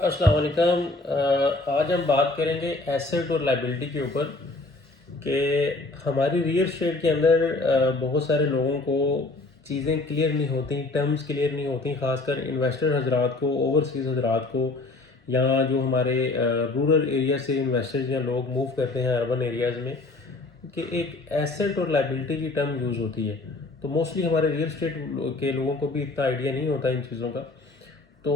السلام علیکم۔ آج ہم بات کریں گے ایسٹ اور لائبلٹی کے اوپر کہ ہماری ریئل اسٹیٹ کے اندر بہت سارے لوگوں کو چیزیں کلیئر نہیں ہوتی، ٹرمز کلیئر نہیں ہوتی، خاص کر انویسٹر حضرات کو، اوورسیز حضرات کو، یا جو ہمارے رورل ایریا سے انویسٹرز یا لوگ موو کرتے ہیں اربن ایریاز میں، کہ ایک ایسٹ اور لائبلٹی کی ٹرم یوز ہوتی ہے۔ تو موسٹلی ہمارے ریئل اسٹیٹ کے لوگوں کو بھی اتنا آئیڈیا نہیں ہوتا ان چیزوں کا۔ تو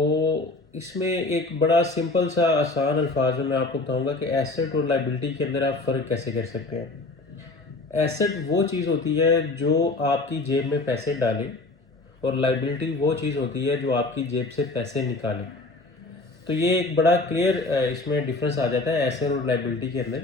اس میں ایک بڑا سمپل سا آسان الفاظ میں آپ کو بتاؤں گا کہ ایسٹ اور لائبلٹی کے اندر آپ فرق کیسے کر سکتے ہیں۔ ایسٹ وہ چیز ہوتی ہے جو آپ کی جیب میں پیسے ڈالے، اور لائبلٹی وہ چیز ہوتی ہے جو آپ کی جیب سے پیسے نکالے۔ تو یہ ایک بڑا کلیئر اس میں ڈفرینس آ جاتا ہے ایسٹ اور لائبلٹی کے اندر۔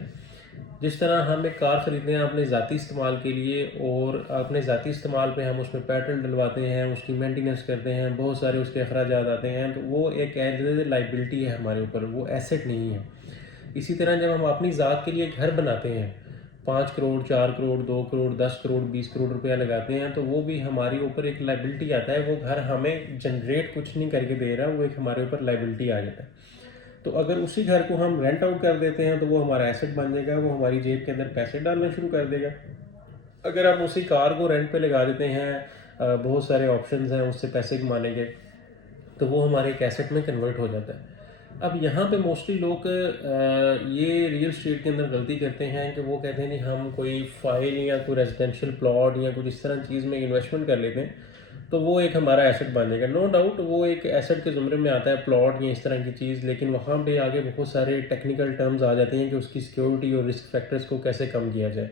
جس طرح ہم ایک کار خریدتے ہیں اپنے ذاتی استعمال کے لیے، اور اپنے ذاتی استعمال پہ ہم اس میں پیٹرول ڈلواتے ہیں، اس کی مینٹیننس کرتے ہیں، بہت سارے اس کے اخراجات آتے ہیں، تو وہ ایک ایز لائبلٹی ہے ہمارے اوپر، وہ ایسٹ نہیں ہے۔ اسی طرح جب ہم اپنی ذات کے لیے گھر بناتے ہیں، 5 کروڑ 4 کروڑ 2 کروڑ 10 کروڑ 20 کروڑ روپیہ لگاتے ہیں، تو وہ بھی ہمارے اوپر ایک لائبلٹی آتا ہے۔ وہ گھر ہمیں جنریٹ کچھ نہیں کر کے دے رہا، وہ ایک ہمارے اوپر لائبلٹی آ جاتا ہے۔ تو اگر اسی گھر کو ہم رینٹ آؤٹ کر دیتے ہیں تو وہ ہمارا ایسٹ بن جائے گا، وہ ہماری جیب کے اندر پیسے ڈالنا شروع کر دے گا۔ اگر ہم اسی کار کو رینٹ پہ لگا دیتے ہیں، بہت سارے آپشنز ہیں اس سے پیسے کمانے کے، تو وہ ہمارے ایک ایسٹ میں کنورٹ ہو جاتا ہے۔ اب یہاں پہ موسٹلی لوگ یہ ریئل اسٹیٹ کے اندر غلطی کرتے ہیں کہ وہ کہتے ہیں کہ ہم کوئی فائل یا کوئی ریزیڈینشیل پلاٹ یا کچھ اس طرح چیز میں انویسٹمنٹ کر لیتے ہیں تو وہ ایک ہمارا ایسٹ بن جائے گا۔ نو ڈاؤٹ وہ ایک ایسٹ کے زمرے میں آتا ہے، پلاٹ یا اس طرح کی چیز، لیکن وہاں پہ آگے بہت سارے ٹیکنیکل ٹرمز آ جاتے ہیں کہ اس کی سیکیورٹی اور رسک فیکٹرز کو کیسے کم کیا جائے۔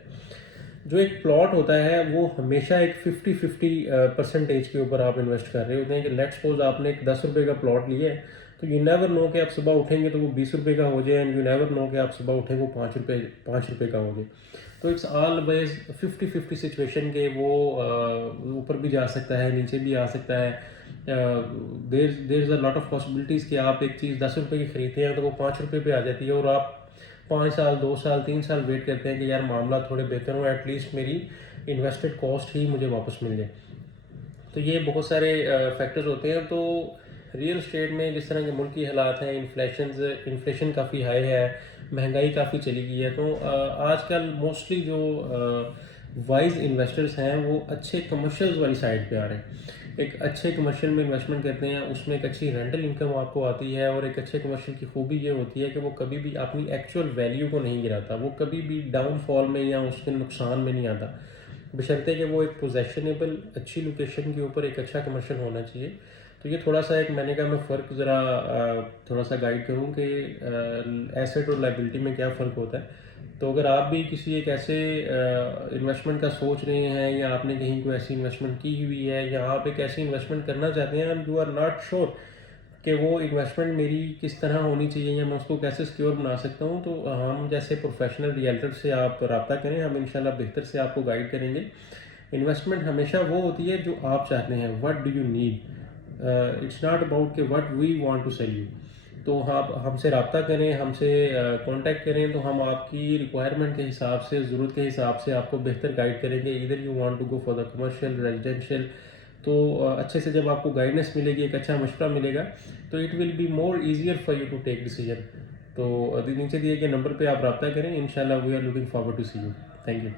جو ایک پلاٹ ہوتا ہے وہ ہمیشہ ایک 50-50% کے اوپر آپ انویسٹ کر رہے ہوتے ہیں، کہ لیٹ سپوز آپ نے ایک 10 روپے کا پلاٹ لیا ہے، تو یو نیور نو کہ آپ صبح اٹھیں گے تو وہ 20 روپے کا ہو جائے، اینڈ یو نیور نو کہ آپ صبح اٹھیں وہ 5 روپے کا ہو جائے۔ تو اٹس آلویز 50-50 سچویشن کے، وہ اوپر بھی جا سکتا ہے، نیچے بھی آ سکتا ہے۔ دیر از اے لاٹ آف پاسبلٹیز کہ آپ ایک چیز 10 روپے کی خریدتے ہیں تو وہ 5 روپے پہ آ جاتی ہے، اور آپ 5 سال 2 سال 3 سال ویٹ کرتے ہیں کہ یار معاملہ تھوڑے بہتر ہوں، ایٹ لیسٹ میری انویسٹڈ کاسٹ ہی مجھے واپس مل جائے۔ تو یہ بہت سارے فیکٹرز ہوتے ہیں۔ تو ریئل اسٹیٹ میں جس طرح کے ملکی حالات ہیں، انفلیشن کافی ہائی ہے، مہنگائی کافی چلی گئی ہے، تو آج کل موسٹلی جو وائز انویسٹرز ہیں وہ اچھے کمرشلز والی سائڈ پہ آ رہے ہیں۔ ایک اچھے کمرشل میں انویسٹمنٹ کرتے ہیں، اس میں ایک اچھی رینٹل انکم آپ کو آتی ہے، اور ایک اچھے کمرشل کی خوبی یہ ہوتی ہے کہ وہ کبھی بھی اپنی ایکچوئل ویلیو کو نہیں گراتا، وہ کبھی بھی ڈاؤن فال میں یا اس کے نقصان میں نہیں آتا، بشرطے کہ وہ ایک پوزیشنیبل اچھی لوکیشن کے اوپر ایک اچھا کمرشل ہونا چاہیے۔ تو یہ تھوڑا سا ایک میں نے کہا میں فرق ذرا تھوڑا سا گائیڈ کروں کہ ایسٹ اور لائبلٹی میں کیا فرق ہوتا ہے۔ تو اگر آپ بھی کسی ایک ایسے انویسٹمنٹ کا سوچ رہے ہیں، یا آپ نے کہیں کوئی ایسی انویسٹمنٹ کی ہوئی ہے، یا آپ ایک ایسی انویسٹمنٹ کرنا چاہتے ہیں and you are not sure کہ وہ انویسٹمنٹ میری کس طرح ہونی چاہیے یا میں اس کو کیسے سیکیور بنا سکتا ہوں، تو ہم جیسے پروفیشنل ریئلٹر سے آپ رابطہ کریں، ہم انشاءاللہ بہتر سے آپ کو گائیڈ کریں گے۔ انویسٹمنٹ ہمیشہ وہ ہوتی ہے جو آپ چاہتے ہیں، what do you need, it's not about کہ what we want to sell you. تو آپ ہم سے رابطہ کریں، ہم سے کانٹیکٹ کریں، تو ہم آپ کی ریکوائرمنٹ کے حساب سے، ضرورت کے حساب سے آپ کو بہتر گائیڈ کریں گے۔ ادھر you want to go for the commercial residential, تو اچھے سے جب آپ کو گائیڈنس ملے گی، ایک اچھا مشورہ ملے گا، تو it will be more easier for you to take decision. تو نیچے دیے گئے نمبر پہ آپ رابطہ کریں، انشاءاللہ we are looking forward to see you. Thank you.